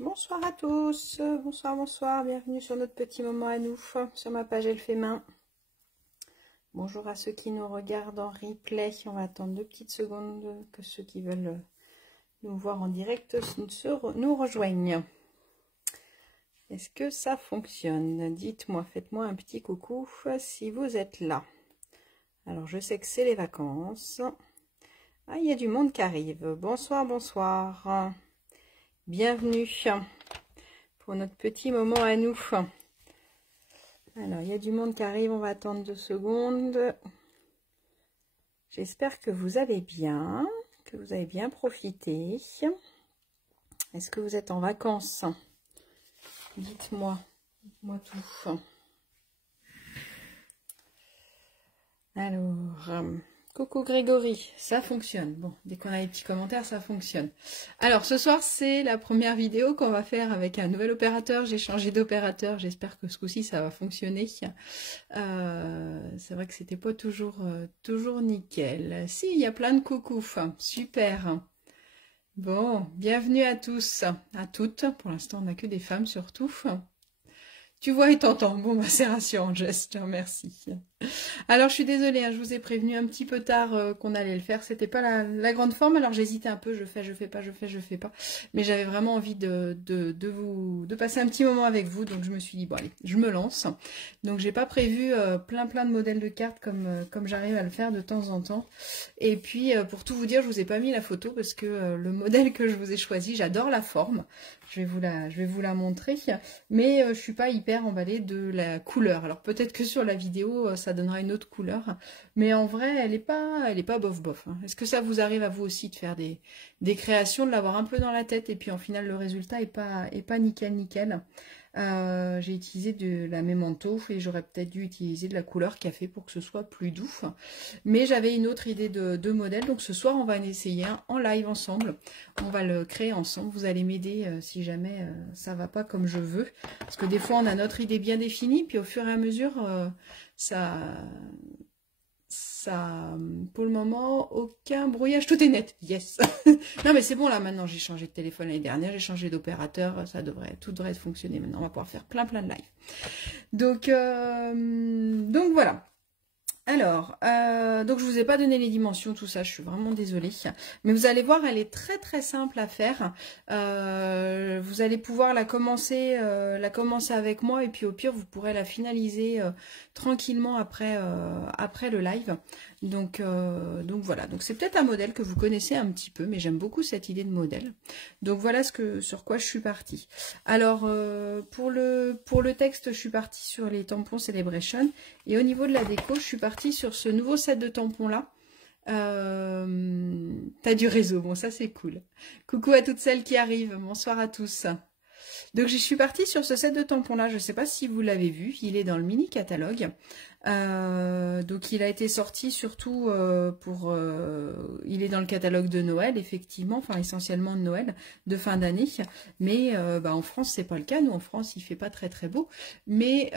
Bonsoir à tous, bonsoir, bonsoir, bienvenue sur notre petit moment à nous, sur ma page Elle fait main. Bonjour à ceux qui nous regardent en replay, on va attendre 2 petites secondes que ceux qui veulent nous voir en direct nous rejoignent. Est-ce que ça fonctionne? Dites-moi, faites-moi un petit coucou si vous êtes là. Alors je sais que c'est les vacances. Ah, il y a du monde qui arrive. Bonsoir, bonsoir. Bienvenue pour notre petit moment à nous. Alors, il y a du monde qui arrive, on va attendre 2 secondes. J'espère que vous allez bien, que vous avez bien profité. Est-ce que vous êtes en vacances? Dites-moi, dites-moi tout. Alors, coucou Grégory, ça fonctionne. Bon, dès qu'on a les petits commentaires, ça fonctionne. Alors, ce soir, c'est la première vidéo qu'on va faire avec un nouvel opérateur. J'ai changé d'opérateur. J'espère que ce coup-ci, ça va fonctionner. C'est vrai que c'était pas toujours nickel. Si, il y a plein de coucou. Super. Bon, bienvenue à tous, à toutes. Pour l'instant, on n'a que des femmes surtout. Tu vois et t'entends. Bon, bah, c'est rassurant, Jess, je te remercie. Alors, je suis désolée, hein, je vous ai prévenu un petit peu tard qu'on allait le faire. C'était pas la grande forme, alors j'hésitais un peu, je fais pas. Mais j'avais vraiment envie de passer un petit moment avec vous, donc je me suis dit, bon allez, je me lance. Donc, j'ai pas prévu plein de modèles de cartes comme j'arrive à le faire de temps en temps. Et puis, pour tout vous dire, je vous ai pas mis la photo parce que le modèle que je vous ai choisi, j'adore la forme. Je vais vous la montrer, mais je suis pas hyper emballée de la couleur. Alors peut-être que sur la vidéo, ça donnera une autre couleur, mais en vrai, elle est pas bof. Hein. Est-ce que ça vous arrive à vous aussi de faire des créations, de l'avoir un peu dans la tête, et puis en final le résultat est pas nickel. J'ai utilisé de la Memento et j'aurais peut-être dû utiliser de la couleur café pour que ce soit plus doux. Mais j'avais une autre idée de modèle, donc ce soir on va en essayer un en live ensemble. On va le créer ensemble. Vous allez m'aider si jamais ça va pas comme je veux. Parce que des fois on a notre idée bien définie, puis au fur et à mesure ça, pour le moment, aucun brouillage, tout est net. Yes. Non mais c'est bon là maintenant, j'ai changé de téléphone l'année dernière, j'ai changé d'opérateur, tout devrait fonctionner maintenant. On va pouvoir faire plein de live. Donc voilà. Alors, donc je vous ai pas donné les dimensions, tout ça, je suis vraiment désolée. Mais vous allez voir, elle est très simple à faire. Vous allez pouvoir la commencer avec moi, et puis au pire, vous pourrez la finaliser tranquillement après le live. Donc voilà, donc c'est peut-être un modèle que vous connaissez un petit peu, mais j'aime beaucoup cette idée de modèle. Donc voilà sur quoi je suis partie. Alors, pour le texte, je suis partie sur les tampons Celebration. Et au niveau de la déco, je suis partie sur ce nouveau set de tampons là. T'as du réseau, bon ça c'est cool. Coucou à toutes celles qui arrivent, bonsoir à tous. Donc je suis partie sur ce set de tampons là, je ne sais pas si vous l'avez vu, il est dans le mini catalogue. Donc il a été sorti surtout il est dans le catalogue de Noël effectivement, enfin essentiellement de Noël, de fin d'année, mais en France c'est pas le cas. Nous en France il fait pas très beau, mais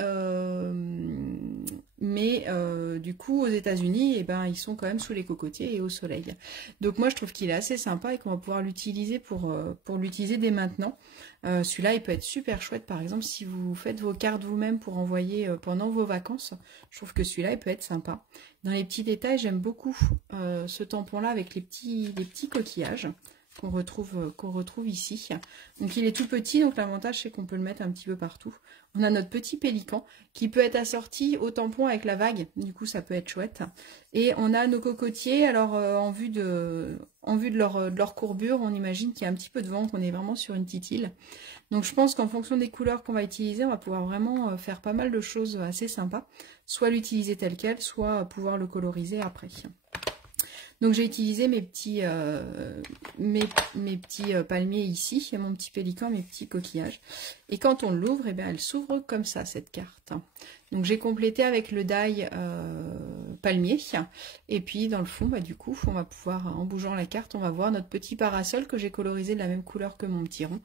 du coup aux États-Unis ils sont quand même sous les cocotiers et au soleil. Donc moi je trouve qu'il est assez sympa et qu'on va pouvoir l'utiliser pour l'utiliser dès maintenant. Celui-là il peut être super chouette par exemple si vous faites vos cartes vous-même pour envoyer pendant vos vacances. Je trouve que celui-là, il peut être sympa. Dans les petits détails, j'aime beaucoup ce tampon-là avec les petits coquillages qu'on retrouve ici. Donc, il est tout petit, donc l'avantage, c'est qu'on peut le mettre un petit peu partout. On a notre petit pélican qui peut être assorti au tampon avec la vague. Du coup, ça peut être chouette. Et on a nos cocotiers. Alors, en vue de leur courbure, on imagine qu'il y a un petit peu de vent, qu'on est vraiment sur une petite île. Donc je pense qu'en fonction des couleurs qu'on va utiliser, on va pouvoir vraiment faire pas mal de choses assez sympas. Soit l'utiliser tel quel, soit pouvoir le coloriser après. Donc j'ai utilisé mes petits palmiers ici, mon petit pélican, mes petits coquillages. Et quand on l'ouvre, elle s'ouvre comme ça, cette carte. Donc j'ai complété avec le die palmier. Et puis dans le fond, du coup, on va pouvoir, en bougeant la carte, on va voir notre petit parasol que j'ai colorisé de la même couleur que mon petit rond.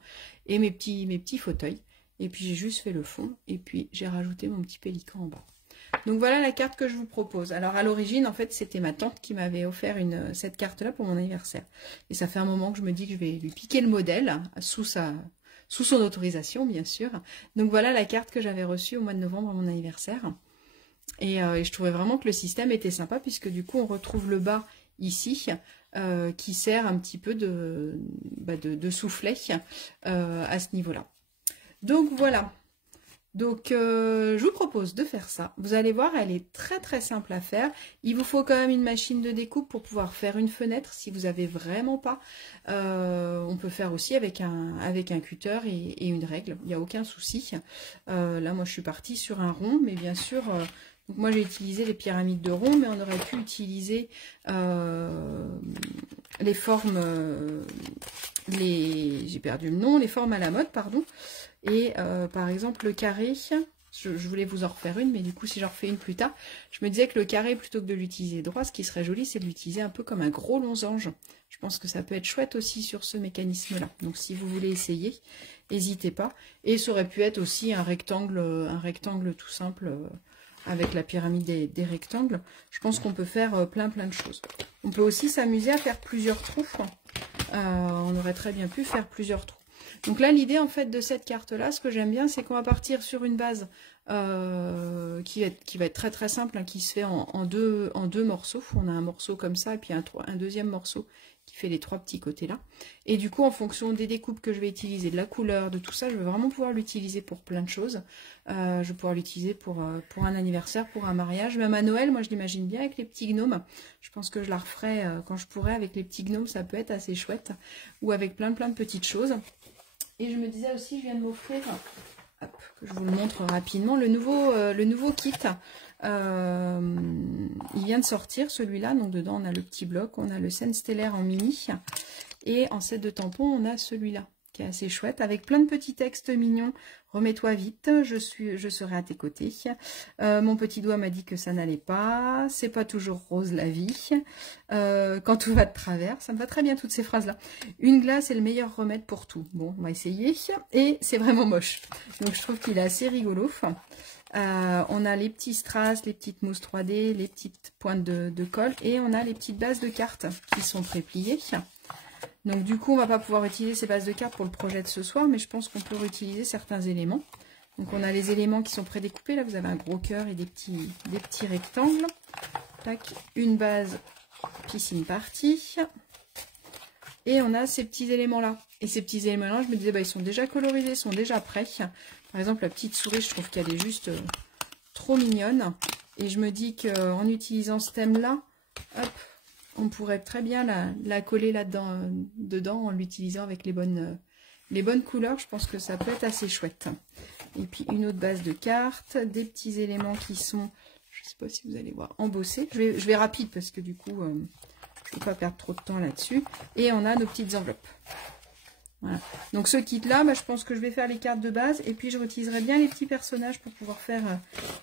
Et mes petits fauteuils. Et puis j'ai juste fait le fond. Et puis j'ai rajouté mon petit pélican en bas. Donc voilà la carte que je vous propose. Alors à l'origine, en fait, c'était ma tante qui m'avait offert cette carte-là pour mon anniversaire. Et ça fait un moment que je me dis que je vais lui piquer le modèle sous sa sous son autorisation, bien sûr. Donc voilà la carte que j'avais reçue au mois de novembre à mon anniversaire. Et je trouvais vraiment que le système était sympa, puisque du coup, on retrouve le bas ici, qui sert un petit peu de soufflet à ce niveau-là. Donc voilà. Donc je vous propose de faire ça. Vous allez voir, elle est très très simple à faire. Il vous faut quand même une machine de découpe pour pouvoir faire une fenêtre si vous n'avez vraiment pas. On peut faire aussi avec un cutter et une règle, il n'y a aucun souci. Là moi je suis partie sur un rond, mais bien sûr... donc moi j'ai utilisé les pyramides de rond, mais on aurait pu utiliser les formes, j'ai perdu le nom, les formes à la mode, pardon. Et par exemple le carré, je voulais vous en refaire une, mais du coup si j'en refais une plus tard, je me disais que le carré, plutôt que de l'utiliser droit, ce qui serait joli, c'est de l'utiliser un peu comme un gros losange. Je pense que ça peut être chouette aussi sur ce mécanisme-là. Donc si vous voulez essayer, n'hésitez pas. Et ça aurait pu être aussi un rectangle tout simple, avec la pyramide des rectangles. Je pense qu'on peut faire plein de choses. On peut aussi s'amuser à faire plusieurs trous. On aurait très bien pu faire plusieurs trous. Donc là, l'idée en fait de cette carte-là, ce que j'aime bien, c'est qu'on va partir sur une base qui va être très très simple, hein, qui se fait en deux morceaux. On a un morceau comme ça et puis un deuxième morceau qui fait les 3 petits côtés là. Et du coup, en fonction des découpes que je vais utiliser, de la couleur, de tout ça, je vais vraiment pouvoir l'utiliser pour plein de choses. Je vais pouvoir l'utiliser pour un anniversaire, pour un mariage, même à Noël. Moi, je l'imagine bien avec les petits gnomes. Je pense que je la referai quand je pourrai avec les petits gnomes. Ça peut être assez chouette. Ou avec plein de petites choses. Et je me disais aussi, je viens de m'offrir, que je vous le montre rapidement, le nouveau kit. Il vient de sortir celui-là. Donc dedans, on a le petit bloc, on a le scène stellaire en mini. Et en set de tampons, on a celui-là, qui est assez chouette, avec plein de petits textes mignons. Remets-toi vite, je serai à tes côtés. Mon petit doigt m'a dit que ça n'allait pas. C'est pas toujours rose la vie. Quand tout va de travers, ça me va très bien toutes ces phrases-là. Une glace est le meilleur remède pour tout. Bon, on va essayer. Et c'est vraiment moche. Donc je trouve qu'il est assez rigolo. On a les petits strass, les petites mousses 3D, les petites pointes de colle. Et on a les petites bases de cartes qui sont prépliées. Donc du coup, on ne va pas pouvoir utiliser ces bases de cartes pour le projet de ce soir, mais je pense qu'on peut réutiliser certains éléments. Donc on a les éléments qui sont prédécoupés. Là, vous avez un gros cœur et des petits rectangles. Tac, une base piscine partie. Et on a ces petits éléments-là. Et ces petits éléments-là, je me disais, bah, ils sont déjà colorisés, ils sont déjà prêts. Par exemple, la petite souris, je trouve qu'elle est juste trop mignonne. Et je me dis qu'en utilisant ce thème-là, hop, on pourrait très bien la coller dedans en l'utilisant avec les bonnes couleurs. Je pense que ça peut être assez chouette. Et puis une autre base de cartes, des petits éléments qui sont, je ne sais pas si vous allez voir, embossés. Je vais rapide parce que du coup, je ne veux pas perdre trop de temps là-dessus. Et on a nos petites enveloppes. Voilà. Donc ce kit-là, bah, je pense que je vais faire les cartes de base et puis je réutiliserai bien les petits personnages pour pouvoir faire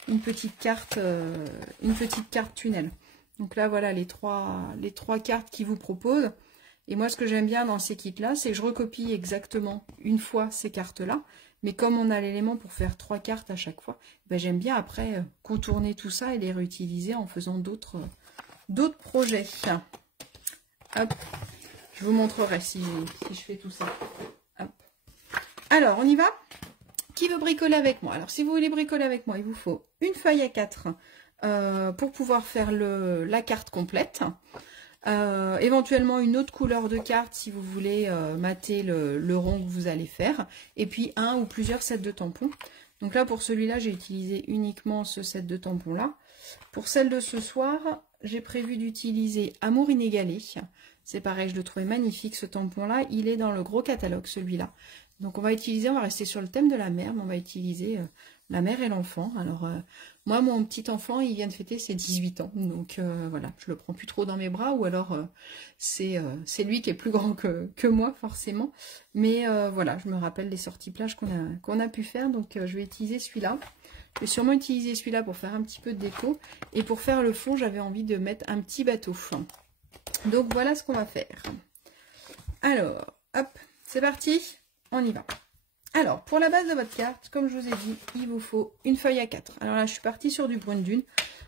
une petite carte tunnel. Donc là, voilà les trois cartes qu'ils vous proposent. Et moi, ce que j'aime bien dans ces kits-là, c'est que je recopie exactement une fois ces cartes-là. Mais comme on a l'élément pour faire 3 cartes à chaque fois, ben j'aime bien après contourner tout ça et les réutiliser en faisant d'autres projets. Hop, je vous montrerai si je fais tout ça. Hop. Alors, on y va? Qui veut bricoler avec moi? Alors, si vous voulez bricoler avec moi, il vous faut une feuille A4 pour pouvoir faire la carte complète. Éventuellement une autre couleur de carte si vous voulez mater le rond que vous allez faire. Et puis un ou plusieurs sets de tampons. Donc là, pour celui-là, j'ai utilisé uniquement ce set de tampons-là. Pour celle de ce soir, j'ai prévu d'utiliser Amour inégalé. C'est pareil, je le trouvais magnifique ce tampon-là. Il est dans le gros catalogue, celui-là. Donc on va rester sur le thème de la mer, mais on va utiliser la mère et l'enfant. Alors moi, mon petit enfant, il vient de fêter ses 18 ans. Donc voilà, je le prends plus trop dans mes bras, ou alors c'est lui qui est plus grand que moi, forcément. Mais voilà, je me rappelle les sorties plage qu'on a pu faire. Donc je vais utiliser celui-là. Je vais sûrement utiliser celui-là pour faire un petit peu de déco. Et pour faire le fond, j'avais envie de mettre un petit bateau. Donc voilà ce qu'on va faire. Alors, hop, c'est parti, on y va. Alors, pour la base de votre carte, comme je vous ai dit, il vous faut une feuille A4. Alors là, je suis partie sur du brun dune.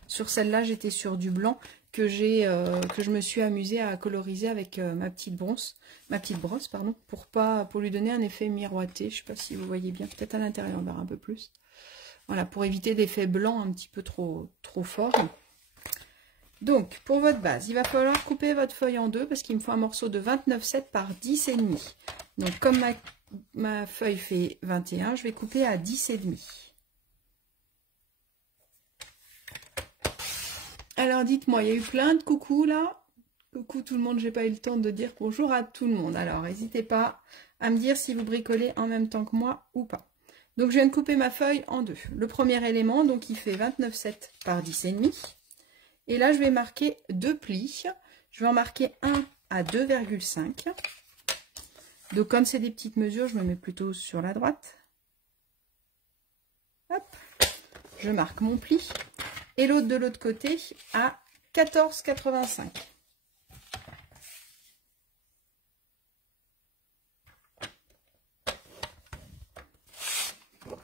Sur celle-là, j'étais sur du blanc. que je me suis amusée à coloriser avec ma petite brosse, pardon, pour lui donner un effet miroité. Je sais pas si vous voyez bien, peut-être à l'intérieur on verra un peu plus. Voilà, pour éviter d'effets blancs un petit peu trop forts. Donc, pour votre base, il va falloir couper votre feuille en deux parce qu'il me faut un morceau de 29,7 par 10,5. Donc, comme ma feuille fait 21, je vais couper à 10,5. Alors, dites-moi, il y a eu plein de coucou là. Coucou tout le monde, j'ai pas eu le temps de dire bonjour à tout le monde. Alors, n'hésitez pas à me dire si vous bricolez en même temps que moi ou pas. Donc, je viens de couper ma feuille en deux. Le premier élément, donc, il fait 29,7 par 10,5. Et là, je vais marquer deux plis. Je vais en marquer un à 2,5. Donc, comme c'est des petites mesures, je me mets plutôt sur la droite. Hop. Je marque mon pli. Et l'autre de l'autre côté à 14,85.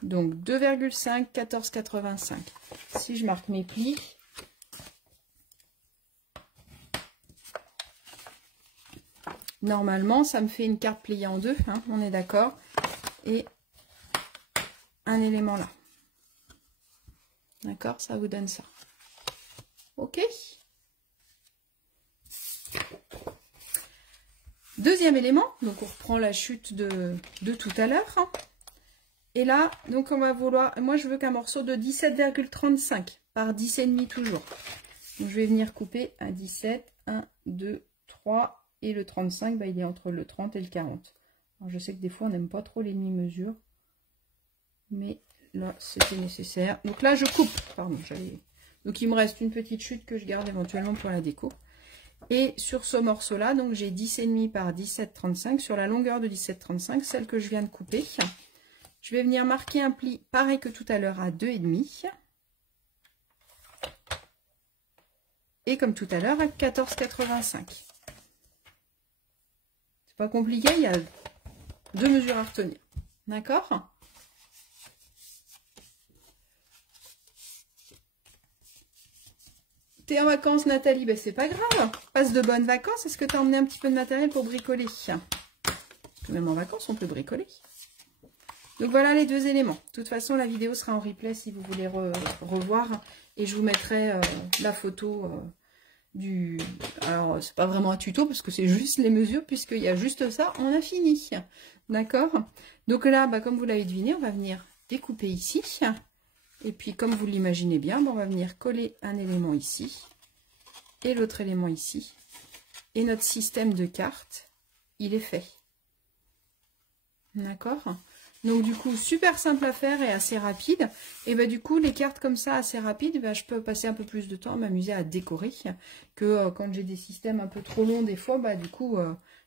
Donc 2,5, 14,85. Si je marque mes plis, normalement ça me fait une carte pliée en deux, hein, on est d'accord, et un élément là. D'accord, ça vous donne ça. Ok. Deuxième élément, donc on reprend la chute de tout à l'heure. Hein. Et là, donc on va vouloir, moi je veux qu'un morceau de 17,35 par 10,5 toujours. Donc je vais venir couper à 17, 1, 2, 3 et le 35, bah, il est entre le 30 et le 40. Alors, je sais que des fois on n'aime pas trop les demi-mesures, mais là c'était nécessaire. Donc là je coupe, pardon, donc il me reste une petite chute que je garde éventuellement pour la déco. Et sur ce morceau là, donc j'ai 10,5 par 17,35 sur la longueur de 17,35, celle que je viens de couper. Je vais venir marquer un pli pareil que tout à l'heure à 2,5. Et comme tout à l'heure à 14,85. C'est pas compliqué, il y a deux mesures à retenir. D'accord ? T'es en vacances, Nathalie? Ben, c'est pas grave. Passe de bonnes vacances. Est-ce que tu as emmené un petit peu de matériel pour bricoler? Même en vacances, on peut bricoler. Donc voilà les deux éléments. De toute façon, la vidéo sera en replay si vous voulez revoir. Et je vous mettrai la photo du... Alors, c'est pas vraiment un tuto parce que c'est juste les mesures. Puisqu'il y a juste ça, on a fini. D'accord? Donc là, bah, comme vous l'avez deviné, on va venir découper ici. Et puis, comme vous l'imaginez bien, bah, on va venir coller un élément ici. Et l'autre élément ici. Et notre système de cartes, il est fait. D'accord? Donc du coup, super simple à faire et assez rapide. Et bah du coup, les cartes comme ça, assez rapides, bah, je peux passer un peu plus de temps à m'amuser à décorer que quand j'ai des systèmes un peu trop longs des fois, bah du coup,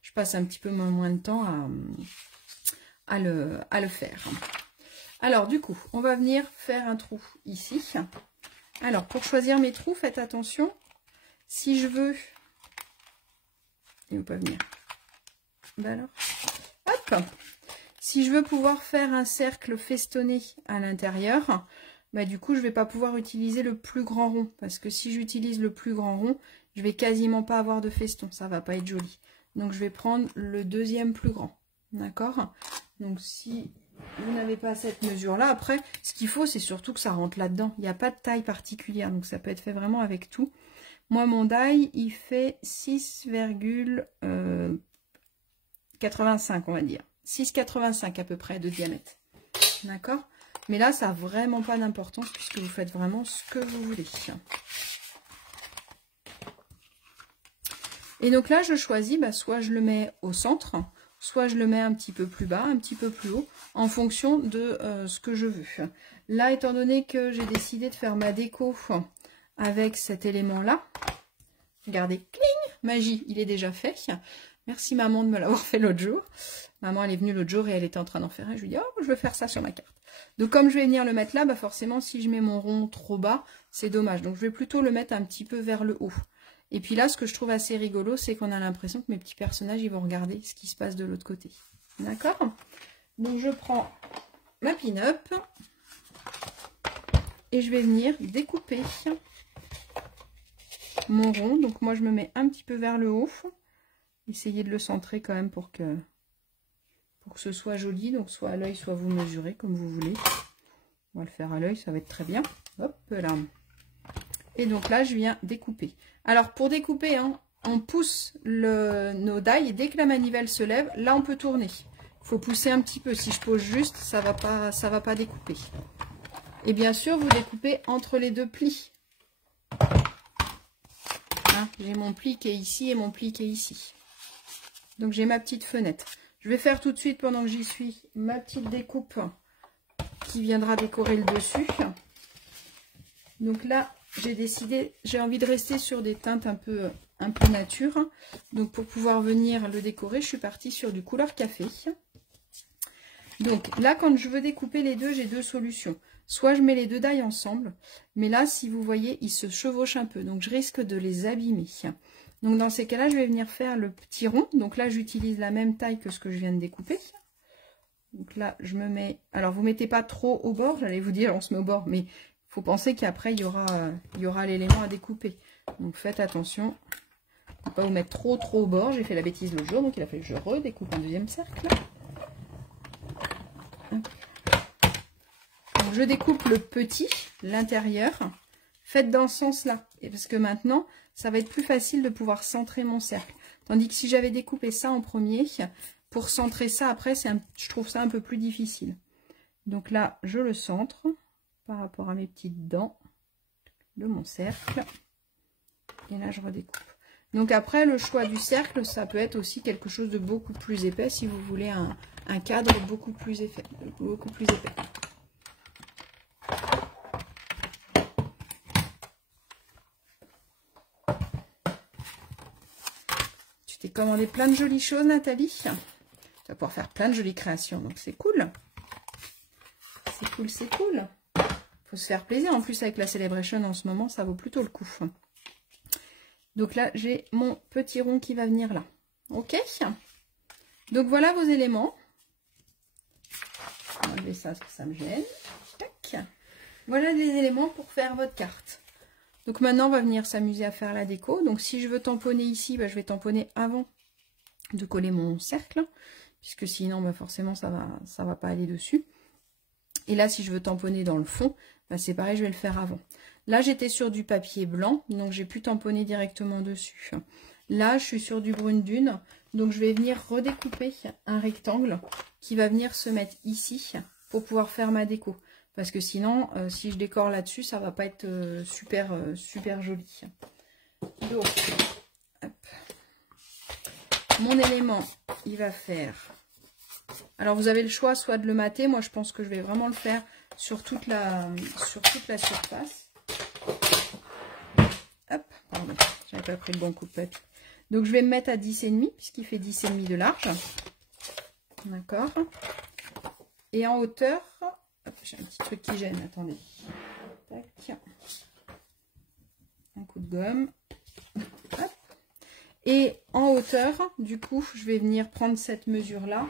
je passe un petit peu moins de temps à le faire. Alors du coup, on va venir faire un trou ici. Alors pour choisir mes trous, faites attention. Si je veux... Il ne veut pas venir. Bah alors, hop! Si je veux pouvoir faire un cercle festonné à l'intérieur, bah du coup, je ne vais pas pouvoir utiliser le plus grand rond. Parce que si j'utilise le plus grand rond, je vais quasiment pas avoir de feston. Ça ne va pas être joli. Donc, je vais prendre le deuxième plus grand. D'accord? Donc, si vous n'avez pas cette mesure-là, après, ce qu'il faut, c'est surtout que ça rentre là-dedans. Il n'y a pas de taille particulière. Donc, ça peut être fait vraiment avec tout. Moi, mon die, il fait 6,85, on va dire. 6,85 à peu près de diamètre. D'accord? Mais là, ça n'a vraiment pas d'importance puisque vous faites vraiment ce que vous voulez. Et donc là, je choisis, bah, soit je le mets au centre, soit je le mets un petit peu plus bas, un petit peu plus haut, en fonction de ce que je veux. Là, étant donné que j'ai décidé de faire ma déco avec cet élément-là, regardez, cling, magie, il est déjà fait. Merci maman de me l'avoir fait l'autre jour. Maman, elle est venue l'autre jour et elle était en train d'en faire un. Je lui dis, oh, je veux faire ça sur ma carte. Donc, comme je vais venir le mettre là, bah forcément, si je mets mon rond trop bas, c'est dommage. Donc, je vais plutôt le mettre un petit peu vers le haut. Et puis là, ce que je trouve assez rigolo, c'est qu'on a l'impression que mes petits personnages, ils vont regarder ce qui se passe de l'autre côté. D'accord? Donc, je prends ma pin-up et je vais venir découper mon rond. Donc moi je me mets un petit peu vers le haut. Essayez de le centrer quand même pour que ce soit joli. Donc soit à l'œil, soit vous mesurez comme vous voulez. On va le faire à l'œil, ça va être très bien. Hop là. Et donc là je viens découper. Alors pour découper, hein, on pousse nos die et dès que la manivelle se lève, là on peut tourner. Il faut pousser un petit peu. Si je pose juste, ça va pas découper. Et bien sûr, vous découpez entre les deux plis. Hein, j'ai mon pli qui est ici et mon pli qui est ici. Donc j'ai ma petite fenêtre. Je vais faire tout de suite, pendant que j'y suis, ma petite découpe qui viendra décorer le dessus. Donc là, j'ai décidé, j'ai envie de rester sur des teintes un peu nature. Donc pour pouvoir venir le décorer, je suis partie sur du couleur café. Donc là, quand je veux découper les deux, j'ai deux solutions. Soit je mets les deux die ensemble, mais là, si vous voyez, ils se chevauchent un peu. Donc je risque de les abîmer. Donc dans ces cas-là, je vais venir faire le petit rond. Donc là, j'utilise la même taille que ce que je viens de découper. Donc là, je me mets... Alors, vous ne mettez pas trop au bord, j'allais vous dire, on se met au bord, mais il faut penser qu'après, il y aura l'élément à découper. Donc faites attention. Ne pas vous mettre trop au bord. J'ai fait la bêtise l'autre jour, donc il a fallu que je redécoupe un deuxième cercle. Donc je découpe le petit, l'intérieur. Faites dans ce sens-là. Et parce que maintenant, ça va être plus facile de pouvoir centrer mon cercle. Tandis que si j'avais découpé ça en premier, pour centrer ça après, je trouve ça un peu plus difficile. Donc là, je le centre par rapport à mes petites dents de mon cercle. Et là, je redécoupe. Donc après, le choix du cercle, ça peut être aussi quelque chose de beaucoup plus épais si vous voulez un cadre beaucoup plus épais. Tu t'es commandé plein de jolies choses, Nathalie. Tu vas pouvoir faire plein de jolies créations, donc c'est cool. C'est cool, c'est cool. Faut se faire plaisir. En plus, avec la Celebration en ce moment, ça vaut plutôt le coup. Donc là, j'ai mon petit rond qui va venir là. Ok. Donc voilà vos éléments. Je vais enlever ça parce que ça me gêne. Tac. Voilà les éléments pour faire votre carte. Donc maintenant, on va venir s'amuser à faire la déco. Donc si je veux tamponner ici, bah, je vais tamponner avant de coller mon cercle. Puisque sinon, bah, forcément, ça va pas aller dessus. Et là, si je veux tamponner dans le fond, bah, c'est pareil, je vais le faire avant. Là, j'étais sur du papier blanc, donc j'ai pu tamponner directement dessus. Là, je suis sur du brune dune, donc je vais venir redécouper un rectangle qui va venir se mettre ici pour pouvoir faire ma déco. Parce que sinon, si je décore là-dessus, ça va pas être super joli. Donc, hop. Mon élément, il va faire... Alors, vous avez le choix soit de le mater. Moi, je pense que je vais vraiment le faire sur toute la surface. Hop, pardon, j'avais pas pris le bon coup de papier. Donc, je vais me mettre à 10,5 puisqu'il fait 10,5 de large. D'accord. Et en hauteur, j'ai un petit truc qui gêne, attendez. Tac. Un coup de gomme. Hop. Et en hauteur, du coup, je vais venir prendre cette mesure-là.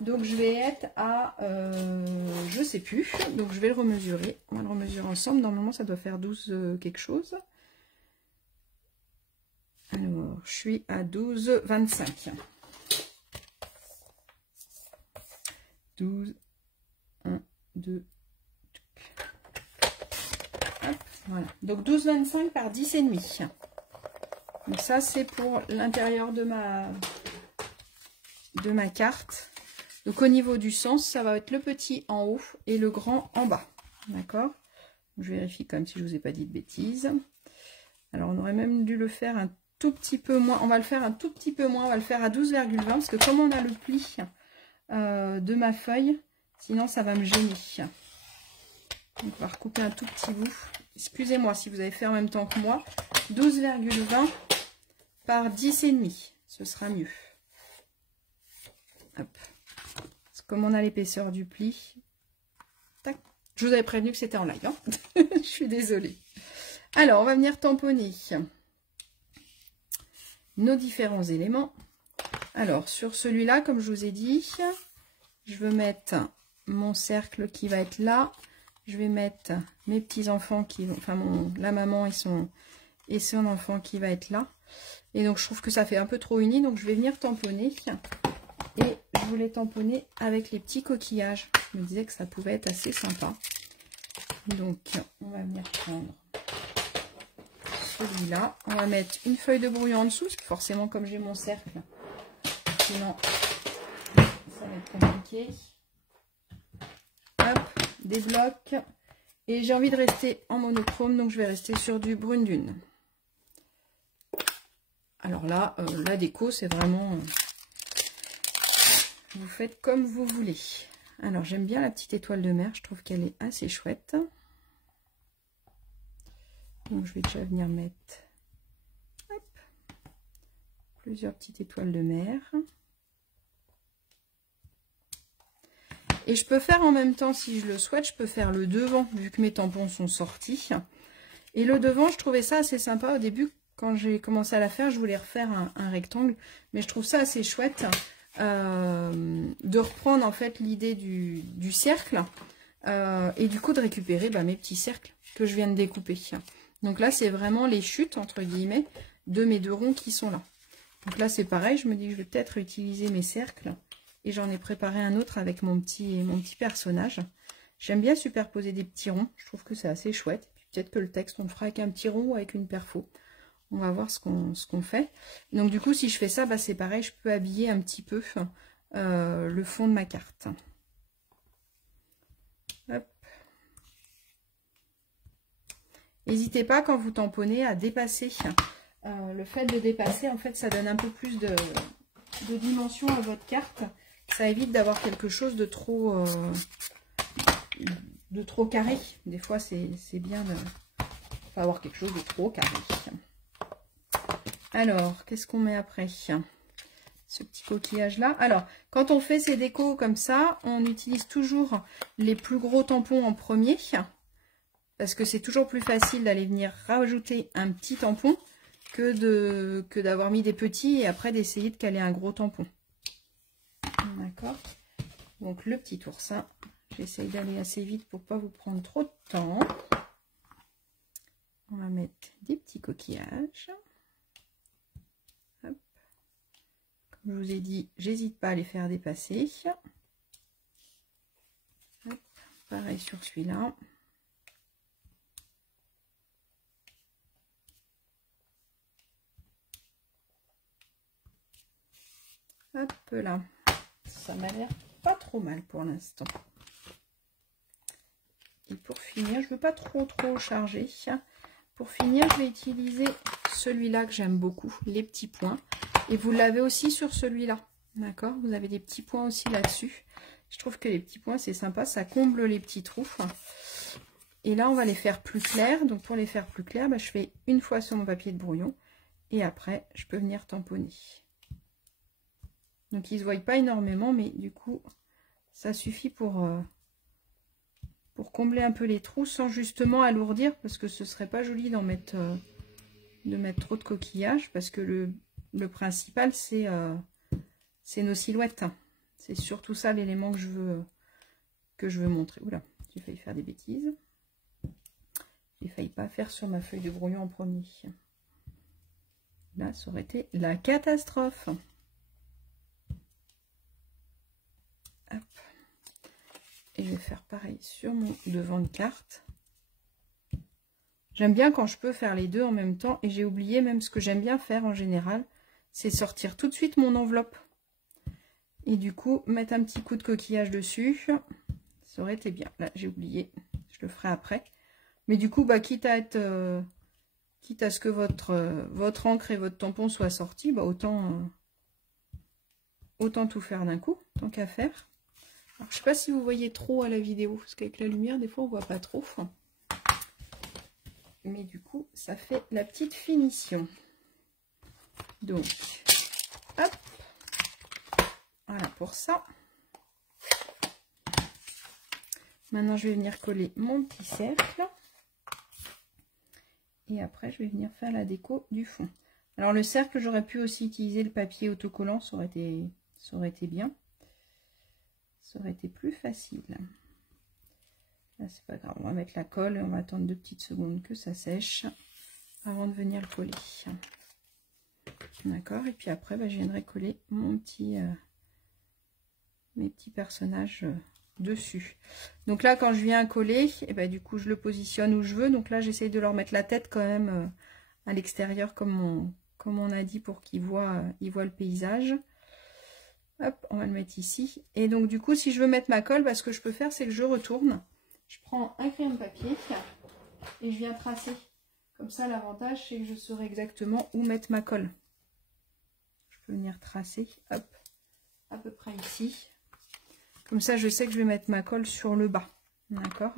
Donc, je vais être à, je sais plus. Donc, je vais le remesurer. On va le remesurer ensemble. Normalement, ça doit faire 12 quelque chose. Alors, je suis à 12,25. 12, 1, 2. Hop, voilà. Donc, 12,25 par 10,5. Donc, ça, c'est pour l'intérieur de ma carte. Donc au niveau du sens, ça va être le petit en haut et le grand en bas. D'accord? Je vérifie quand même si je ne vous ai pas dit de bêtises. Alors on aurait même dû le faire un tout petit peu moins. On va le faire un tout petit peu moins. On va le faire à 12,20 parce que comme on a le pli de ma feuille, sinon ça va me gêner. Donc on va recouper un tout petit bout. Excusez-moi si vous avez fait en même temps que moi. 12,20 par 10,5. Ce sera mieux. Hop. Comme on a l'épaisseur du pli. Tac. Je vous avais prévenu que c'était en live. Hein. Je suis désolée. Alors, on va venir tamponner nos différents éléments. Alors, sur celui-là, comme je vous ai dit, je veux mettre mon cercle qui va être là. Je vais mettre mes petits-enfants qui... Enfin, la maman et et son enfant qui va être là. Et donc je trouve que ça fait un peu trop uni, donc je vais venir tamponner. Et je voulais tamponner avec les petits coquillages. Je me disais que ça pouvait être assez sympa. Donc on va venir prendre celui-là. On va mettre une feuille de brouillon en dessous, parce que forcément comme j'ai mon cercle, sinon ça va être compliqué. Hop, des blocs. Et j'ai envie de rester en monochrome, donc je vais rester sur du brune dune. Alors là, la déco, c'est vraiment... vous faites comme vous voulez. Alors, j'aime bien la petite étoile de mer. Je trouve qu'elle est assez chouette. Donc, je vais déjà venir mettre hop, plusieurs petites étoiles de mer. Et je peux faire en même temps, si je le souhaite, je peux faire le devant, vu que mes tampons sont sortis. Et le devant, je trouvais ça assez sympa. Au début, quand j'ai commencé à la faire, je voulais refaire un rectangle. Mais je trouve ça assez chouette de reprendre en fait l'idée du cercle. Et du coup, de récupérer mes petits cercles que je viens de découper. Donc là, c'est vraiment les chutes, entre guillemets, de mes deux ronds qui sont là. Donc là, c'est pareil. Je me dis que je vais peut-être utiliser mes cercles. Et j'en ai préparé un autre avec mon petit personnage. J'aime bien superposer des petits ronds. Je trouve que c'est assez chouette. Peut-être que le texte, on le fera avec un petit rond ou avec une perfo. On va voir ce qu'on fait. Donc du coup, si je fais ça, c'est pareil. Je peux habiller un petit peu le fond de ma carte. Hop. N'hésitez pas quand vous tamponnez à dépasser. Le fait de dépasser, en fait, ça donne un peu plus de dimension à votre carte. Ça évite d'avoir quelque chose de trop carré. Des fois, c'est bien de pas avoir quelque chose de trop carré. Alors, qu'est-ce qu'on met après? Ce petit coquillage-là. Alors, quand on fait ces décos comme ça, on utilise toujours les plus gros tampons en premier. Parce que c'est toujours plus facile d'aller venir rajouter un petit tampon que d'avoir mis des petits et après d'essayer de caler un gros tampon. D'accord. Donc le petit oursin, j'essaye d'aller assez vite pour pas vous prendre trop de temps. On va mettre des petits coquillages. Hop. Comme je vous ai dit, j'hésite pas à les faire dépasser. Hop. Pareil sur celui-là. Hop là. Ça m'a l'air pas trop mal pour l'instant. Et pour finir, je ne veux pas trop charger. Pour finir, je vais utiliser celui-là que j'aime beaucoup, les petits points. Et vous l'avez aussi sur celui-là. D'accord? Vous avez des petits points aussi là-dessus. Je trouve que les petits points, c'est sympa. Ça comble les petits trous. Et là, on va les faire plus clairs. Donc, pour les faire plus clairs, je fais une fois sur mon papier de brouillon. Et après, je peux venir tamponner. Donc, ils ne se voient pas énormément, mais du coup, ça suffit pour combler un peu les trous sans justement alourdir, parce que ce serait pas joli d'en mettre, de mettre trop de coquillages, parce que le principal, c'est nos silhouettes. C'est surtout ça l'élément que je veux montrer. Oula, j'ai failli faire des bêtises. J'ai failli pas faire sur ma feuille de brouillon en premier. Là, ça aurait été la catastrophe. Hop. Et je vais faire pareil sur mon devant de carte. J'aime bien quand je peux faire les deux en même temps. Et j'ai oublié même ce que j'aime bien faire en général. C'est sortir tout de suite mon enveloppe. Et du coup, mettre un petit coup de coquillage dessus. Ça aurait été bien. Là, j'ai oublié. Je le ferai après. Mais du coup, quitte à ce que votre encre et votre tampon soient sortis, autant tout faire d'un coup, tant qu'à faire. Alors, je ne sais pas si vous voyez trop à la vidéo, parce qu'avec la lumière, des fois, on ne voit pas trop. Mais du coup, ça fait la petite finition. Donc, hop. Voilà pour ça. Maintenant, je vais venir coller mon petit cercle. Et après, je vais venir faire la déco du fond. Alors, le cercle, j'aurais pu aussi utiliser le papier autocollant. Ça aurait été bien. Ça aurait été plus facile. Là, c'est pas grave. On va mettre la colle et on va attendre 2 petites secondes que ça sèche. avant de venir le coller. D'accord, et puis après, je viendrai coller mes petits personnages dessus. Donc là, quand je viens coller, et du coup, je le positionne où je veux. Donc là, j'essaye de leur mettre la tête quand même à l'extérieur, comme on a dit, pour qu'ils voient le paysage. Hop, on va le mettre ici. Et donc, du coup, si je veux mettre ma colle, ce que je peux faire, c'est que je retourne. Je prends un crayon de papier et je viens tracer. Comme ça, l'avantage, c'est que je saurai exactement où mettre ma colle. Je peux venir tracer, hop, à peu près ici. Comme ça, je sais que je vais mettre ma colle sur le bas. D'accord?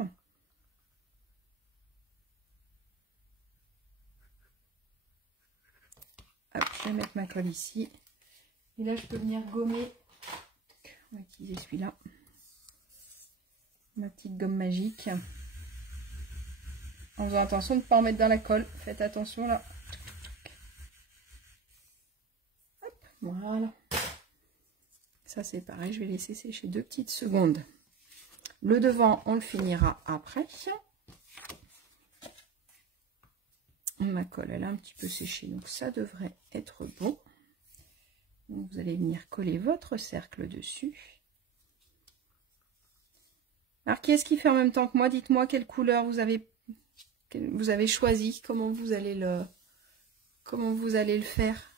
Hop, je vais mettre ma colle ici. Et là, je peux venir gommer. On va utiliser celui-là. Ma petite gomme magique. En faisant attention de ne pas en mettre dans la colle. Faites attention là. Hop, voilà. Ça, c'est pareil. Je vais laisser sécher 2 petites secondes. Le devant, on le finira après. Ma colle, elle a un petit peu séché. Donc, ça devrait être bon. Donc, vous allez venir coller votre cercle dessus. Alors, qui est-ce qui fait en même temps que moi? Dites-moi quelle couleur vous avez choisi. Comment vous allez le faire.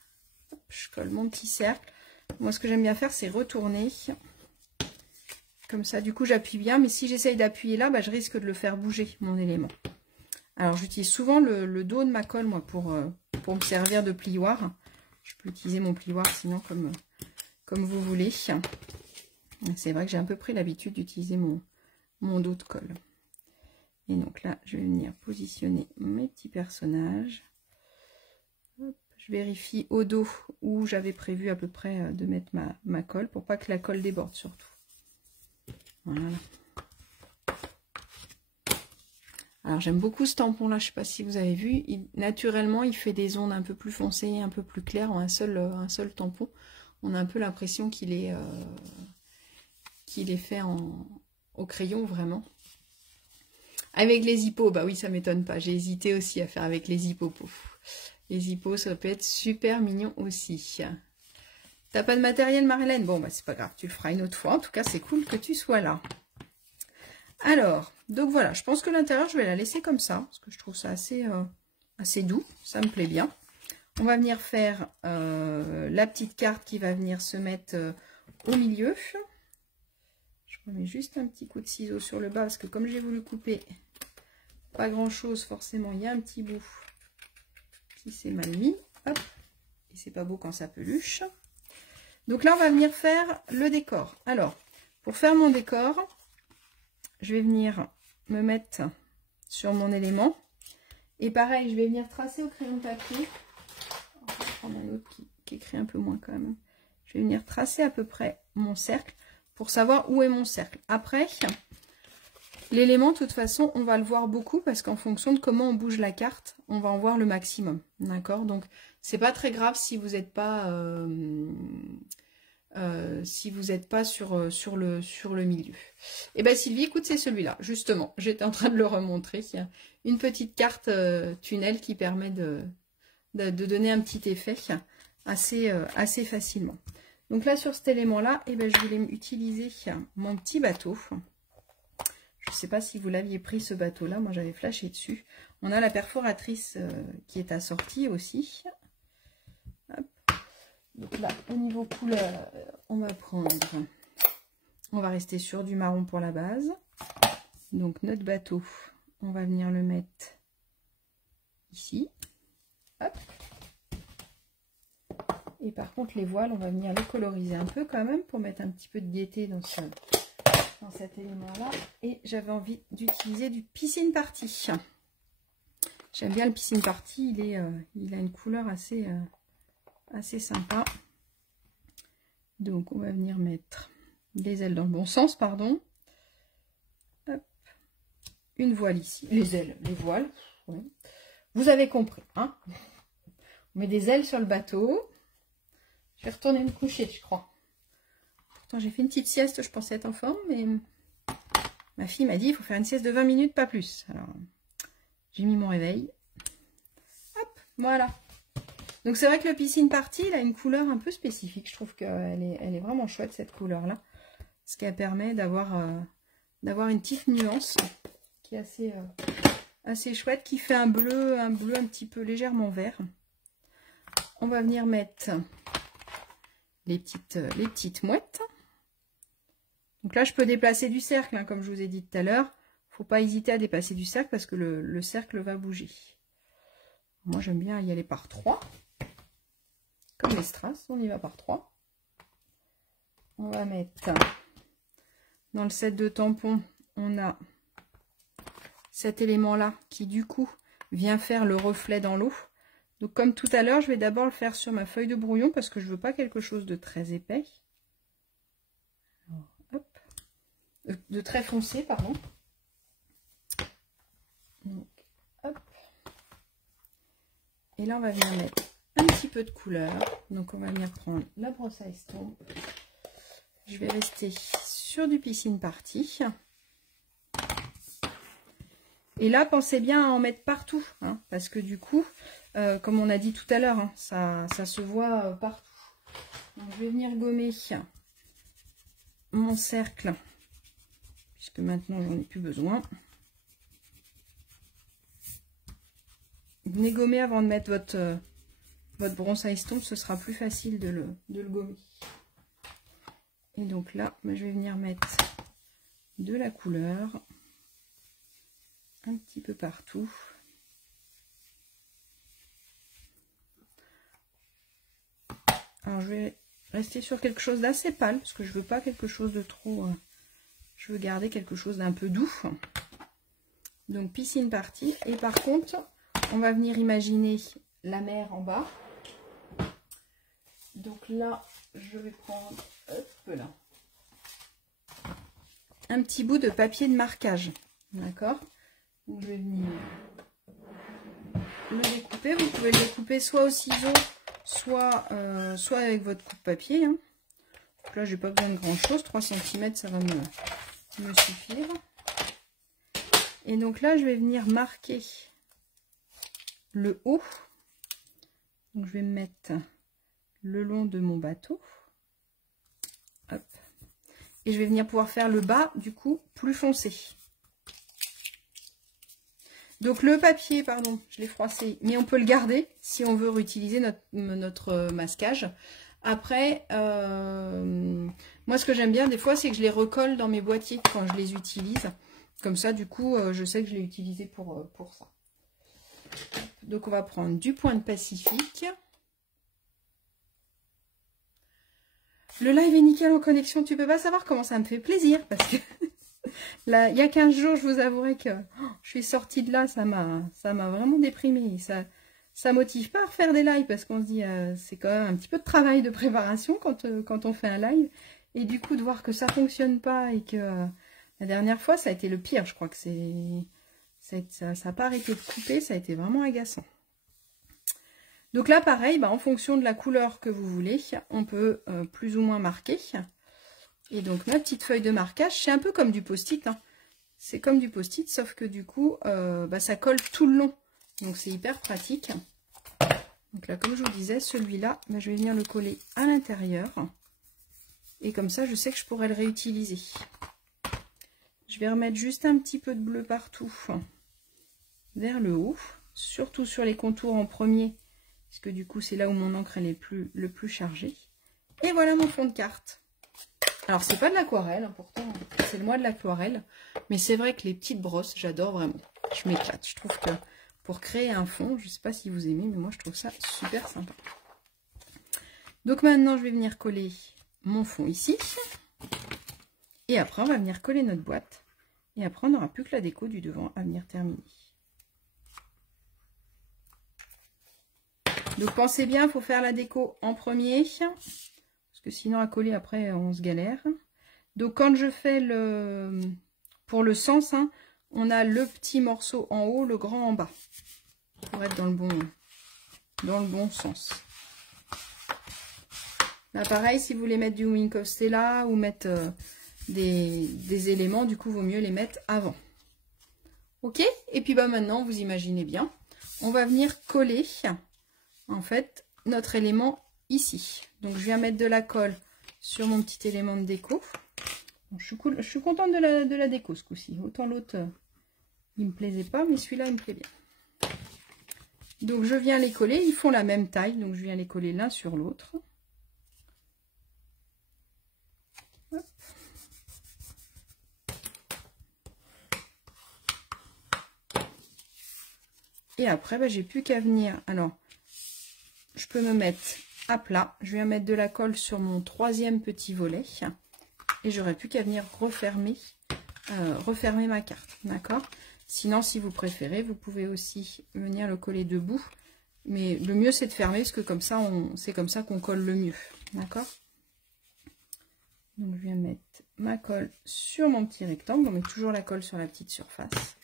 Hop, je colle mon petit cercle. Moi, ce que j'aime bien faire, c'est retourner. Comme ça, du coup, j'appuie bien. Mais si j'essaye d'appuyer là, je risque de le faire bouger, mon élément. Alors, j'utilise souvent le dos de ma colle, moi, pour me servir de plioir. Je peux utiliser mon plioir, sinon, comme vous voulez. C'est vrai que j'ai un peu pris l'habitude d'utiliser mon dos de colle. Et donc là, je vais venir positionner mes petits personnages. Hop, je vérifie au dos où j'avais prévu à peu près de mettre ma colle, pour pas que la colle déborde surtout. Voilà. Alors j'aime beaucoup ce tampon là, je sais pas si vous avez vu, naturellement il fait des ondes un peu plus foncées, un peu plus claires en un seul tampon. On a un peu l'impression qu'il est fait au crayon vraiment. Avec les hippos, bah oui, ça m'étonne pas, j'ai hésité aussi à faire avec les hippopos. Les hippos, ça peut être super mignon aussi. T'as pas de matériel, Marilène? Bon, c'est pas grave, tu le feras une autre fois. En tout cas, c'est cool que tu sois là. Alors, donc voilà, je pense que l'intérieur, je vais la laisser comme ça, parce que je trouve ça assez doux, ça me plaît bien. On va venir faire la petite carte qui va venir se mettre au milieu. Je remets juste un petit coup de ciseau sur le bas, parce que comme j'ai voulu couper pas grand-chose, forcément, il y a un petit bout qui s'est mal mis. Hop, et c'est pas beau quand ça peluche. Donc là, on va venir faire le décor. Alors, pour faire mon décor, je vais venir me mettre sur mon élément. Et pareil, je vais venir tracer au crayon de papier. On va prendre un autre qui écrit un peu moins quand même. Je vais venir tracer à peu près mon cercle pour savoir où est mon cercle. Après, l'élément, de toute façon, on va le voir beaucoup parce qu'en fonction de comment on bouge la carte, on va en voir le maximum. D'accord? Donc, c'est pas très grave si vous n'êtes pas... sur le milieu. Et bien Sylvie, écoute, c'est celui-là, justement. J'étais en train de le remontrer. Il y a une petite carte tunnel qui permet de donner un petit effet assez facilement. Donc là, sur cet élément-là, je voulais utiliser mon petit bateau. Je ne sais pas si vous l'aviez pris, ce bateau-là. Moi, j'avais flashé dessus. On a la perforatrice qui est assortie aussi. Hop. Donc là, au niveau couleur, on va rester sur du marron pour la base. Donc notre bateau, on va venir le mettre ici. Hop. Et par contre, les voiles, on va venir les coloriser un peu quand même pour mettre un petit peu de gaieté dans cet élément-là. Et j'avais envie d'utiliser du piscine party. J'aime bien le piscine party, il a une couleur assez sympa. Donc on va venir mettre les ailes dans le bon sens, pardon. Hop. Une voile ici, les voiles. Ouais. Vous avez compris, hein? On met des ailes sur le bateau. Je vais retourner me coucher, je crois. Pourtant j'ai fait une petite sieste, je pensais être en forme, mais ma fille m'a dit il faut faire une sieste de 20 minutes, pas plus. Alors j'ai mis mon réveil. Hop. Voilà. Donc c'est vrai que le Piscine Party, il a une couleur un peu spécifique. Je trouve qu'elle est vraiment chouette, cette couleur-là. Ce qui permet d'avoir une petite nuance qui est assez chouette, qui fait un bleu un petit peu légèrement vert. On va venir mettre les petites mouettes. Donc là, je peux déplacer du cercle, hein, comme je vous ai dit tout à l'heure. Faut pas hésiter à déplacer du cercle parce que le cercle va bouger. Moi, j'aime bien y aller par 3. Comme les strass, on y va par 3. On va mettre dans le set de tampons, on a cet élément-là qui, du coup, vient faire le reflet dans l'eau. Donc, comme tout à l'heure, je vais d'abord le faire sur ma feuille de brouillon parce que je veux pas quelque chose de très épais. Alors, hop. De très foncé, pardon. Donc, hop. Et là, on va venir mettre un petit peu de couleur. Donc, on va venir prendre la brosse à estompe. Je vais rester sur du Piscine Party. Et là, pensez bien à en mettre partout, hein, parce que du coup, comme on a dit tout à l'heure, hein, ça se voit partout. Donc, je vais venir gommer mon cercle, puisque maintenant, j'en ai plus besoin. Venez gommer avant de mettre votre bronze à estompe, ce sera plus facile de le gommer. Et donc là, je vais venir mettre de la couleur un petit peu partout. Alors je vais rester sur quelque chose d'assez pâle, parce que je veux pas quelque chose de trop... je veux garder quelque chose d'un peu doux. Donc Piscine Party. Et par contre, on va venir imaginer la mer en bas. Donc là, je vais prendre un petit bout de papier de marquage. D'accord? Donc je vais venir le découper. Vous pouvez le découper soit au ciseau, soit avec votre coupe-papier. Hein. Donc là, j'ai pas besoin de grand chose. 3 cm, ça va me suffire. Et donc là, je vais venir marquer le haut. Donc je vais me mettre le long de mon bateau. Hop. Et je vais venir pouvoir faire le bas, du coup, plus foncé. Donc le papier, pardon, je l'ai froissé, mais on peut le garder si on veut réutiliser notre masquage. Après, moi ce que j'aime bien des fois, c'est que je les recolle dans mes boîtiers quand je les utilise. Comme ça, du coup, je sais que je l'ai utilisé pour ça. Donc on va prendre du point de Pacifique. Le live est nickel en connexion, tu peux pas savoir comment ça me fait plaisir parce que là, il y a 15 jours, je vous avouerai que je suis sortie de là, ça m'a vraiment déprimée. Ça motive pas à refaire des lives parce qu'on se dit c'est quand même un petit peu de travail de préparation quand on fait un live. Et du coup, de voir que ça fonctionne pas et que la dernière fois, ça a été le pire. Je crois que ça n'a pas arrêté de couper, ça a été vraiment agaçant. Donc là, pareil, en fonction de la couleur que vous voulez, on peut plus ou moins marquer. Et donc, ma petite feuille de marquage, c'est un peu comme du post-it. Hein. C'est comme du post-it, sauf que du coup, ça colle tout le long. Donc, c'est hyper pratique. Donc là, comme je vous disais, celui-là, je vais venir le coller à l'intérieur. Et comme ça, je sais que je pourrais le réutiliser. Je vais remettre juste un petit peu de bleu partout vers le haut. Surtout sur les contours en premier. Parce que du coup, c'est là où mon encre elle est le plus chargée. Et voilà mon fond de carte. Alors, c'est pas de l'aquarelle, hein, pourtant, c'est le mois de l'aquarelle. Mais c'est vrai que les petites brosses, j'adore vraiment. Je m'éclate. Je trouve que pour créer un fond, je sais pas si vous aimez, mais moi, je trouve ça super sympa. Donc maintenant, je vais venir coller mon fond ici. Et après, on va venir coller notre boîte. Et après, on n'aura plus que la déco du devant à venir terminer. Donc pensez bien, il faut faire la déco en premier, parce que sinon à coller après on se galère. Donc quand je fais pour le sens, hein, on a le petit morceau en haut, le grand en bas, pour être dans le bon sens. Là pareil, si vous voulez mettre du Wink of Stella ou mettre des éléments, du coup vaut mieux les mettre avant. Ok, et puis maintenant vous imaginez bien. on va venir coller en fait notre élément ici. Donc je viens mettre de la colle sur mon petit élément de déco. Bon, je suis contente de la déco ce coup-ci. Autant l'autre, il me plaisait pas, mais celui-là, il me plaît bien. Donc je viens les coller, ils font la même taille, donc je viens les coller l'un sur l'autre. Et après, bah, j'ai plus qu'à venir. Alors, je peux me mettre à plat. Je viens mettre de la colle sur mon troisième petit volet. Et j'aurais plus qu'à venir refermer ma carte. D'accord? Sinon, si vous préférez, vous pouvez aussi venir le coller debout. Mais le mieux, c'est de fermer, parce que comme ça, c'est comme ça qu'on colle le mieux. D'accord? Donc, je viens mettre ma colle sur mon petit rectangle. On met toujours la colle sur la petite surface.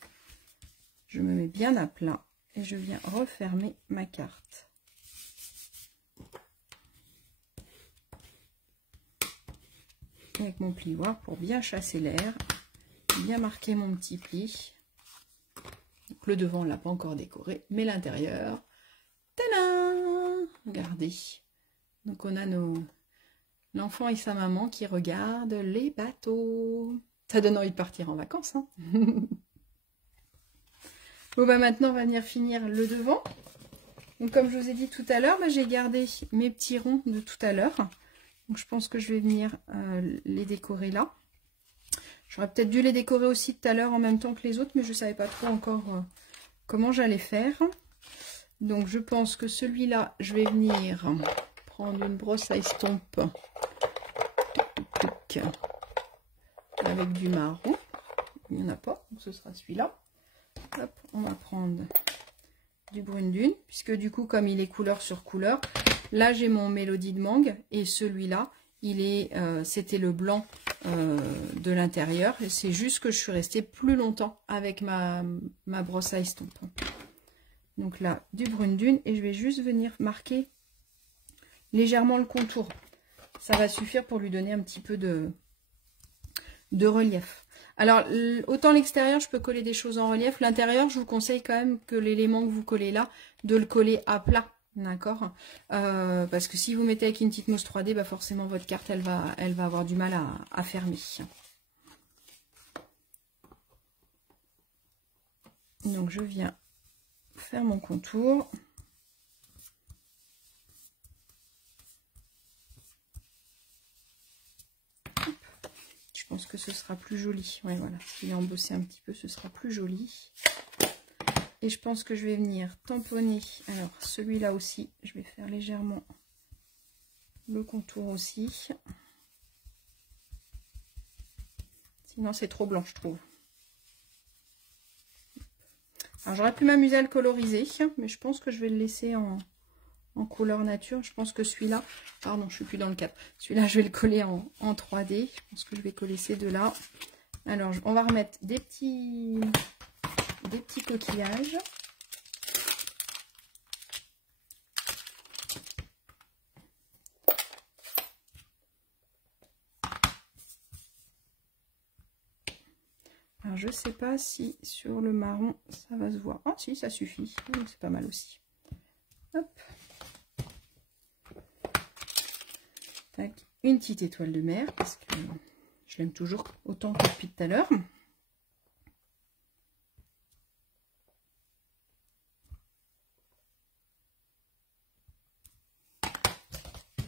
Je me mets bien à plat. Et je viens refermer ma carte. Avec mon plioir pour bien chasser l'air, bien marquer mon petit pli. Donc le devant, on ne l'a pas encore décoré, mais l'intérieur, tadam! Regardez. Donc on a l'enfant et sa maman qui regardent les bateaux. Ça donne envie de partir en vacances, hein. Bon, bah maintenant, on va venir finir le devant. Donc, comme je vous ai dit tout à l'heure, bah, j'ai gardé mes petits ronds de tout à l'heure. Donc, je pense que je vais venir les décorer là. J'aurais peut-être dû les décorer aussi tout à l'heure en même temps que les autres, mais je ne savais pas trop encore comment j'allais faire. Donc, je pense que celui-là, je vais venir prendre une brosse à estompe avec du marron. Il n'y en a pas, donc ce sera celui-là. Hop, on va prendre du brune dune, puisque du coup, comme il est couleur sur couleur, là j'ai mon mélodie de mangue, et celui-là, c'était le blanc de l'intérieur, et c'est juste que je suis restée plus longtemps avec ma brosse à estompe. Donc là, du brune dune, et je vais juste venir marquer légèrement le contour. Ça va suffire pour lui donner un petit peu de relief. Alors, autant l'extérieur, je peux coller des choses en relief. L'intérieur, je vous conseille quand même que l'élément que vous collez là, de le coller à plat. D'accord? Parce que si vous mettez avec une petite mousse 3D, bah forcément, votre carte, elle va avoir du mal à fermer. Donc, je viens faire mon contour. Je pense que ce sera plus joli. Ouais, voilà. Si j'ai embossé un petit peu, ce sera plus joli. Et je pense que je vais venir tamponner. Alors, celui-là aussi, je vais faire légèrement le contour aussi. Sinon, c'est trop blanc, je trouve. Alors, j'aurais pu m'amuser à le coloriser, mais je pense que je vais le laisser en couleur nature. Je pense que celui-là, pardon, je suis plus dans le cadre. Celui-là, je vais le coller en 3D. Je pense que je vais coller ces deux-là. Alors, on va remettre des petits coquillages. Alors, je sais pas si sur le marron, ça va se voir. Ah, si, ça suffit. Donc, c'est pas mal aussi. Hop. Tac. Une petite étoile de mer, parce que je l'aime toujours autant que depuis tout à l'heure.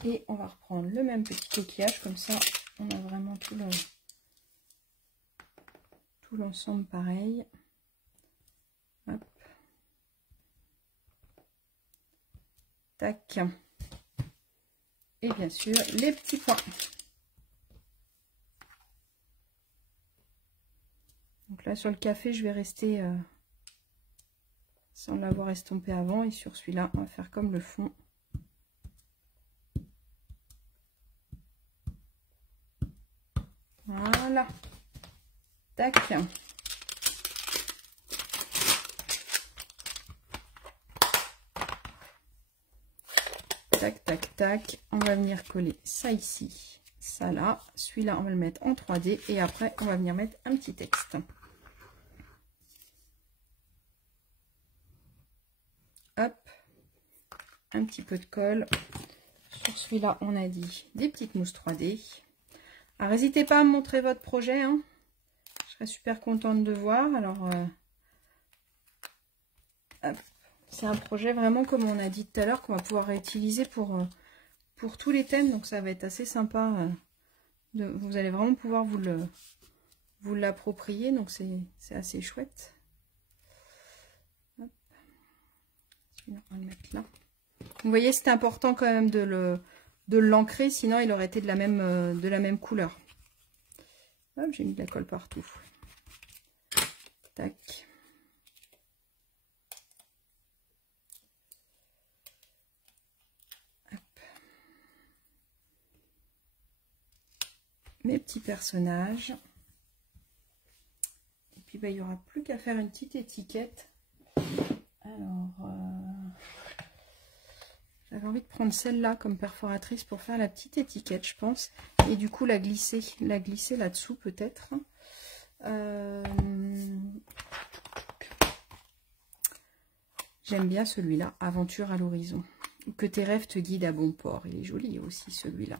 Et on va reprendre le même petit coquillage, comme ça on a vraiment tout l'ensemble pareil. Hop. Tac. Et bien sûr les petits points. Donc là sur le café je vais rester sans l'avoir estompé avant, et sur celui-là on va faire comme le fond. Voilà. Tac. Tac, tac, tac. On va venir coller ça ici, ça là. Celui-là, on va le mettre en 3D. Et après, on va venir mettre un petit texte. hop, un petit peu de colle. Sur celui-là, on a dit des petites mousses 3D. Alors, n'hésitez pas à me montrer votre projet, hein. Je serais super contente de voir. Alors, c'est un projet vraiment, comme on a dit tout à l'heure, qu'on va pouvoir réutiliser pour tous les thèmes. Donc, ça va être assez sympa. Vous allez vraiment pouvoir vous l'approprier. Donc, c'est assez chouette. Hop. On va le mettre là. Vous voyez, c'est important quand même de l'ancrer, sinon il aurait été de la même couleur. Hop, j'ai mis de la colle partout. Tac. Hop. Mes petits personnages. Et puis, bah, il n'y aura plus qu'à faire une petite étiquette. Alors... j'avais envie de prendre celle-là comme perforatrice pour faire la petite étiquette, je pense. Et du coup, la glisser là-dessous, peut-être. J'aime bien celui-là, Aventure à l'horizon. Que tes rêves te guident à bon port. Il est joli aussi, celui-là.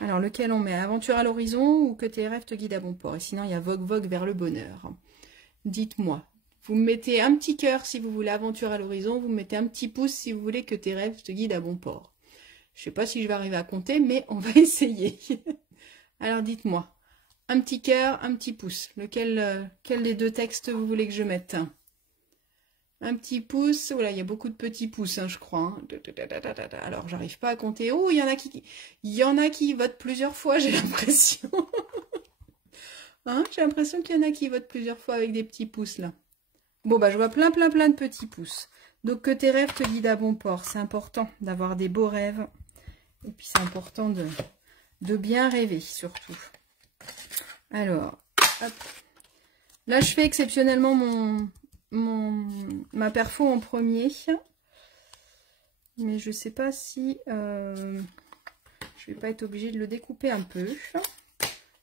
Alors, lequel on met? Aventure à l'horizon ou que tes rêves te guident à bon port? Et sinon, il y a Vogue Vogue vers le bonheur. Dites-moi. Vous me mettez un petit cœur si vous voulez aventure à l'horizon. Vous me mettez un petit pouce si vous voulez que tes rêves te guident à bon port. Je ne sais pas si je vais arriver à compter, mais on va essayer. Alors dites-moi. Un petit cœur, un petit pouce. Quel des deux textes vous voulez que je mette? Un petit pouce. Voilà, il y a beaucoup de petits pouces, hein, je crois. Hein. Alors, j'arrive pas à compter. Oh, il y en a qui votent plusieurs fois, j'ai l'impression. Hein, j'ai l'impression qu'il y en a qui votent plusieurs fois avec des petits pouces, là. Bon, bah, je vois plein de petits pouces. Donc, que tes rêves te guident à bon port. C'est important d'avoir des beaux rêves. Et puis, c'est important de bien rêver, surtout. Alors, hop. Là, je fais exceptionnellement ma perfo en premier. Mais je sais pas si... je vais pas être obligée de le découper un peu.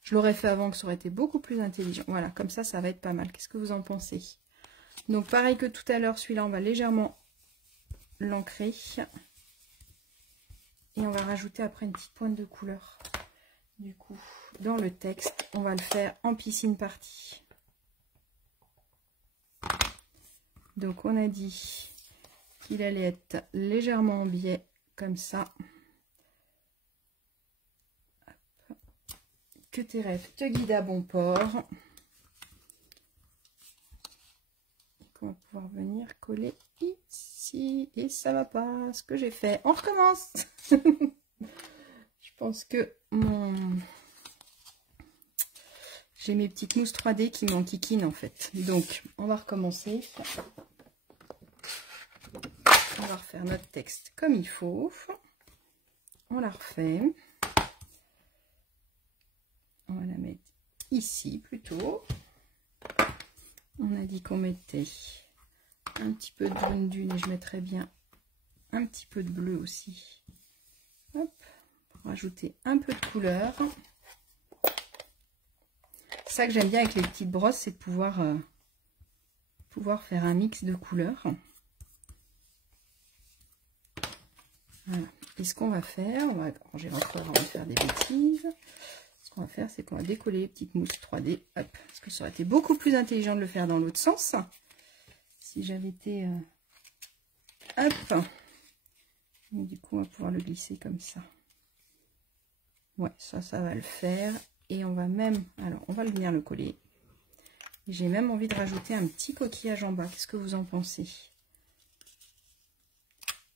Je l'aurais fait avant, que ça aurait été beaucoup plus intelligent. Voilà, comme ça va être pas mal. Qu'est-ce que vous en pensez? Donc, pareil que tout à l'heure, celui-là, on va légèrement l'ancrer. Et on va rajouter après une petite pointe de couleur. Du coup, dans le texte, on va le faire en piscine party. Donc, on a dit qu'il allait être légèrement en biais, comme ça. Hop. Que tes rêves te guident à bon port. On va pouvoir venir coller ici. Et ça va pas, ce que j'ai fait. On recommence. Je pense que j'ai mes petites mousses 3D qui m'enquiquinent en fait. Donc, on va recommencer. On va refaire notre texte comme il faut. On la refait. On va la mettre ici plutôt. On a dit qu'on mettait un petit peu de brune dune et je mettrais bien un petit peu de bleu aussi. Hop, pour rajouter un peu de couleur. Ça que j'aime bien avec les petites brosses, c'est de pouvoir faire un mix de couleurs. Voilà. Et ce qu'on va faire, on va ranger encore avant de faire des bêtises. Ce qu'on va faire, c'est qu'on va décoller les petites mousses 3D. Hop, parce que ça aurait été beaucoup plus intelligent de le faire dans l'autre sens. Si j'avais été... hop. Et du coup, on va pouvoir le glisser comme ça. Ouais, ça va le faire. Et on va même... Alors, on va venir le coller. J'ai même envie de rajouter un petit coquillage en bas. Qu'est-ce que vous en pensez?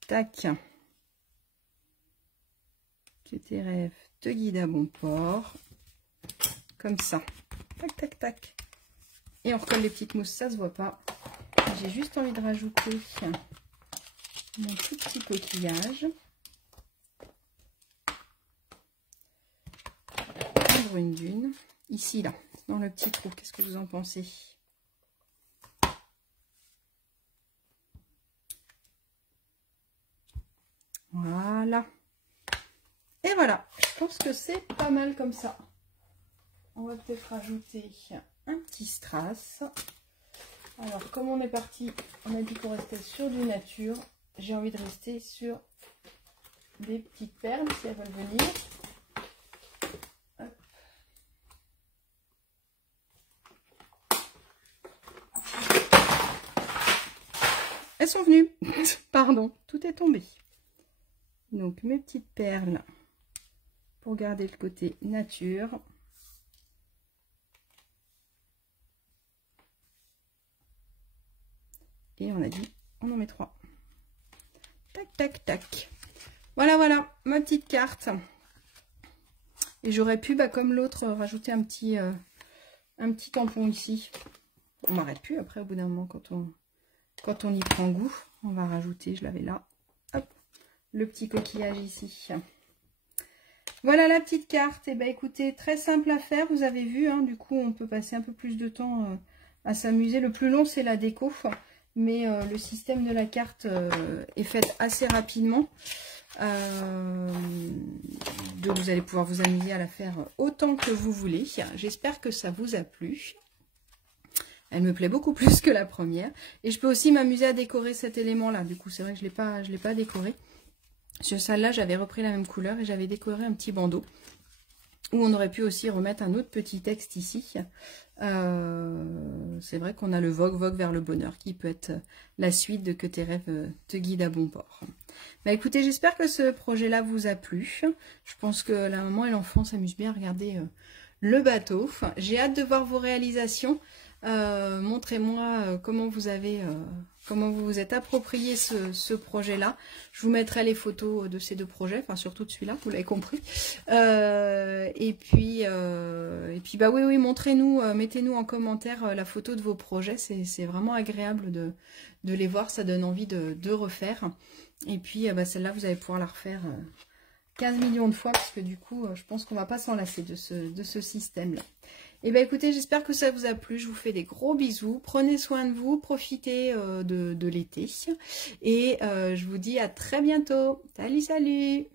Tac. Que tes rêves te guident à bon port. Comme ça. Tac, tac, tac. Et on recolle les petites mousses, ça se voit pas. J'ai juste envie de rajouter mon tout petit coquillage. En brune dune. Ici, là, dans le petit trou. Qu'est-ce que vous en pensez? Voilà. Et voilà. Je pense que c'est pas mal comme ça. On va peut-être rajouter un petit strass. Alors, comme on est parti, on a dit qu'on restait sur du nature. j'ai envie de rester sur des petites perles si elles veulent venir. Hop. Elles sont venues. Pardon, tout est tombé. Donc mes petites perles pour garder le côté nature. Et on a dit, on en met 3. Tac, tac, tac. Voilà, voilà, ma petite carte. Et j'aurais pu, comme l'autre, rajouter un petit tampon ici. On n'arrête plus après, au bout d'un moment, quand on y prend goût. On va rajouter, je l'avais là, hop, le petit coquillage ici. Voilà la petite carte. Et écoutez, très simple à faire, vous avez vu, hein, du coup, on peut passer un peu plus de temps à s'amuser. Le plus long, c'est la déco. Mais le système de la carte est fait assez rapidement. Donc vous allez pouvoir vous amuser à la faire autant que vous voulez. J'espère que ça vous a plu. Elle me plaît beaucoup plus que la première. Et je peux aussi m'amuser à décorer cet élément-là. Du coup, c'est vrai que je l'ai pas décoré. Sur celle-là, j'avais repris la même couleur et j'avais décoré un petit bandeau. Où on aurait pu aussi remettre un autre petit texte ici. C'est vrai qu'on a le Vogue vers le bonheur qui peut être la suite de Que tes rêves te guident à bon port. Écoutez, j'espère que ce projet-là vous a plu. Je pense que la maman et l'enfant s'amusent bien à regarder le bateau. J'ai hâte de voir vos réalisations. Montrez-moi comment vous vous êtes approprié ce projet-là. Je vous mettrai les photos de ces deux projets, enfin surtout de celui-là, vous l'avez compris. Et puis oui, montrez-nous, mettez-nous en commentaire la photo de vos projets. C'est vraiment agréable de les voir, ça donne envie de refaire. Et puis celle-là, vous allez pouvoir la refaire 15 millions de fois, parce que du coup, je pense qu'on va pas s'en lasser de ce système-là. Et écoutez, j'espère que ça vous a plu. Je vous fais des gros bisous. Prenez soin de vous, profitez de l'été. Et je vous dis à très bientôt. Salut, salut!